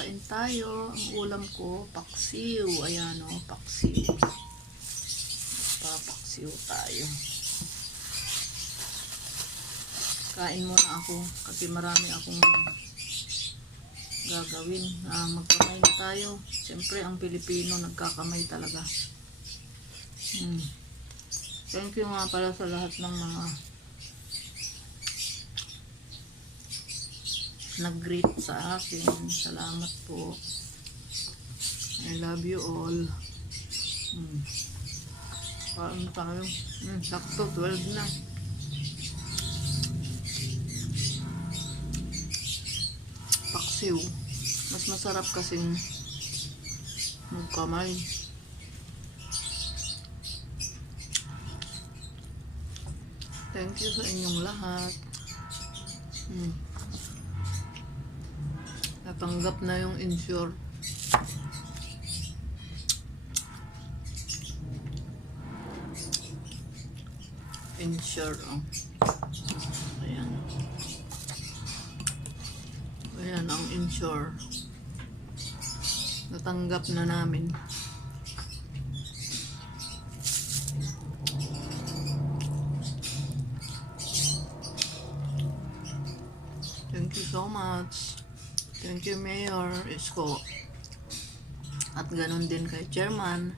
Kain tayo. Ang ulam ko, paksiw. Ayan o, paksiw. Papaksiw tayo. Kain muna ako kasi marami akong gagawin. Magkamay na tayo. Siyempre, ang Pilipino nagkakamay talaga. Thank you nga pala sa lahat ng mga nag-greet sa akin. Salamat po. I love you all. Paano tayo? Sakto, 12 na. Paksiw. Mas masarap kasing magkamay. Thank you sa inyong lahat. Natanggap na yung insure. Insure, oh. Ayan. Ayan ang insure. Natanggap na namin. Thank you so much. Thank you, Mayor Isko. At ganun din kay Chairman.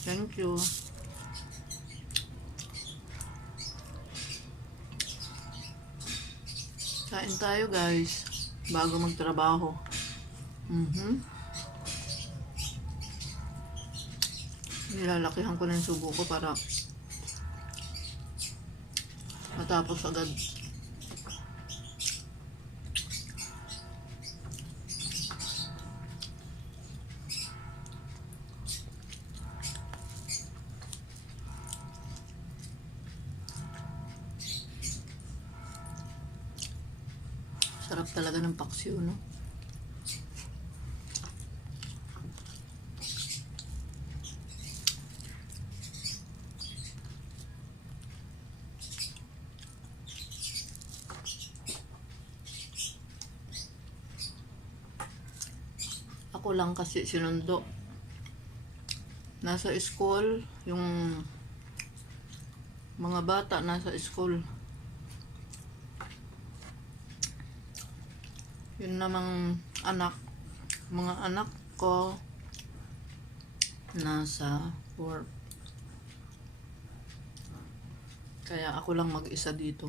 Thank you. Kain tayo, guys. Bago magtrabaho. Nilalakihan ko na yung subo ko para matapos agad. Sarap talaga ng paksiw, no? Ako lang kasi sinundo. Nasa school, yung mga bata nasa school. Yun namang mga anak ko nasa work. Kaya ako lang mag-isa dito.